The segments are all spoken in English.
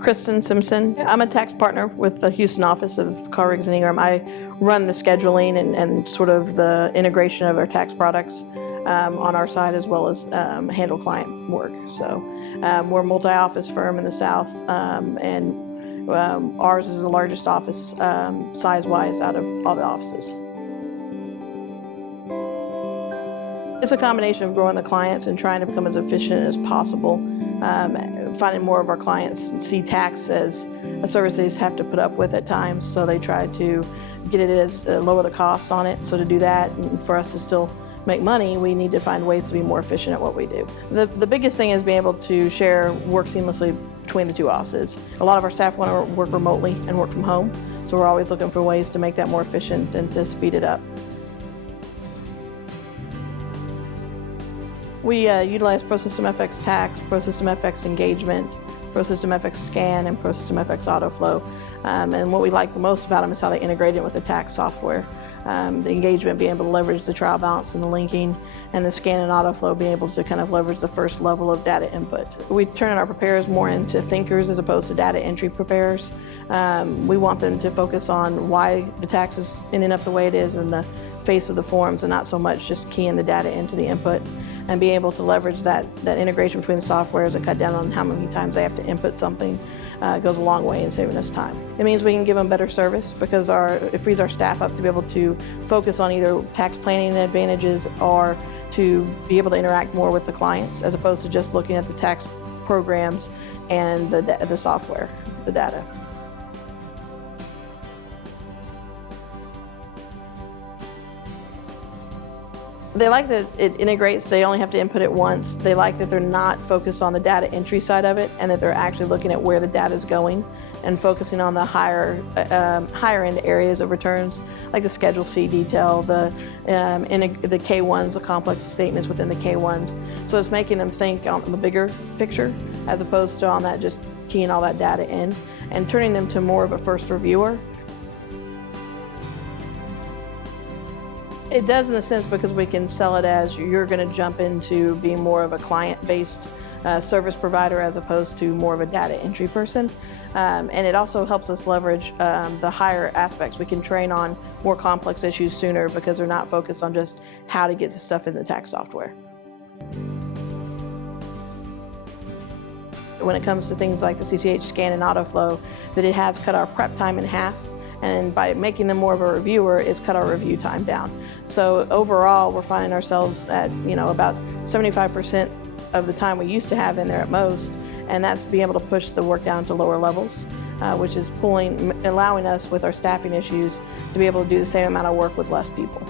Kristen Simpson. I'm a tax partner with the Houston office of Carr, and Ingram. I run the scheduling and sort of the integration of our tax products on our side, as well as handle client work. So we're a multi-office firm in the South, and ours is the largest office size-wise out of all the offices. It's a combination of growing the clients and trying to become as efficient as possible. Finding more of our clients see tax as a service they just have to put up with at times, so they try to get it as lower the cost on it. So to do that, and for us to still make money, we need to find ways to be more efficient at what we do. The biggest thing is being able to share work seamlessly between the two offices. A lot of our staff want to work remotely and work from home, so we're always looking for ways to make that more efficient and to speed it up. We utilize ProSystem FX Tax, ProSystem FX Engagement, ProSystem FX Scan, and ProSystem FX Autoflow. And what we like the most about them is how they integrate it with the tax software. The engagement being able to leverage the trial balance and the linking, and the scan and autoflow being able to kind of leverage the first level of data input. We turn our preparers more into thinkers as opposed to data entry preparers. We want them to focus on why the tax is ending up the way it is in the face of the forms, and not so much just keying the data into the input, and being able to leverage that integration between the softwares and cut down on how many times they have to input something goes a long way in saving us time. It means we can give them better service because it frees our staff up to be able to focus on either tax planning advantages or to be able to interact more with the clients, as opposed to just looking at the tax programs and the software, the data. They like that it integrates, they only have to input it once. They like that they're not focused on the data entry side of it, and that they're actually looking at where the data is going and focusing on the higher end areas of returns, like the Schedule C detail, the K1s, the complex statements within the K1s. So it's making them think on the bigger picture, as opposed to on that just keying all that data in, and turning them to more of a first reviewer. It does in a sense because we can sell it as you're going to jump into being more of a client-based service provider as opposed to more of a data entry person. And it also helps us leverage the higher aspects. We can train on more complex issues sooner because they're not focused on just how to get the stuff in the tax software. When it comes to things like the CCH Scan and Autoflow, that it has cut our prep time in half. And by making them more of a reviewer, it's cut our review time down. So overall, we're finding ourselves at about 75% of the time we used to have in there at most, and that's being able to push the work down to lower levels, which is allowing us with our staffing issues to be able to do the same amount of work with less people.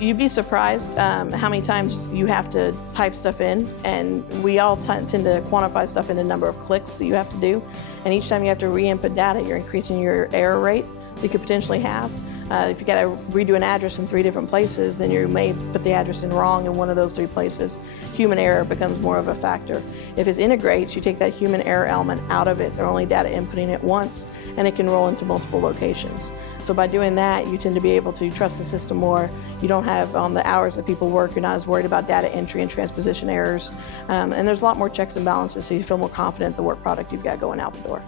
You'd be surprised how many times you have to type stuff in, and we all tend to quantify stuff in the number of clicks that you have to do. And each time you have to re-input data, you're increasing your error rate that you could potentially have. If you got to redo an address in 3 different places, then you may put the address in wrong in one of those 3 places. Human error becomes more of a factor. If it integrates, you take that human error element out of it. They're only data inputting it once, and it can roll into multiple locations. So by doing that, you tend to be able to trust the system more. You don't have on the hours that people work, you're not as worried about data entry and transposition errors. And there's a lot more checks and balances, so you feel more confident in the work product you've got going out the door.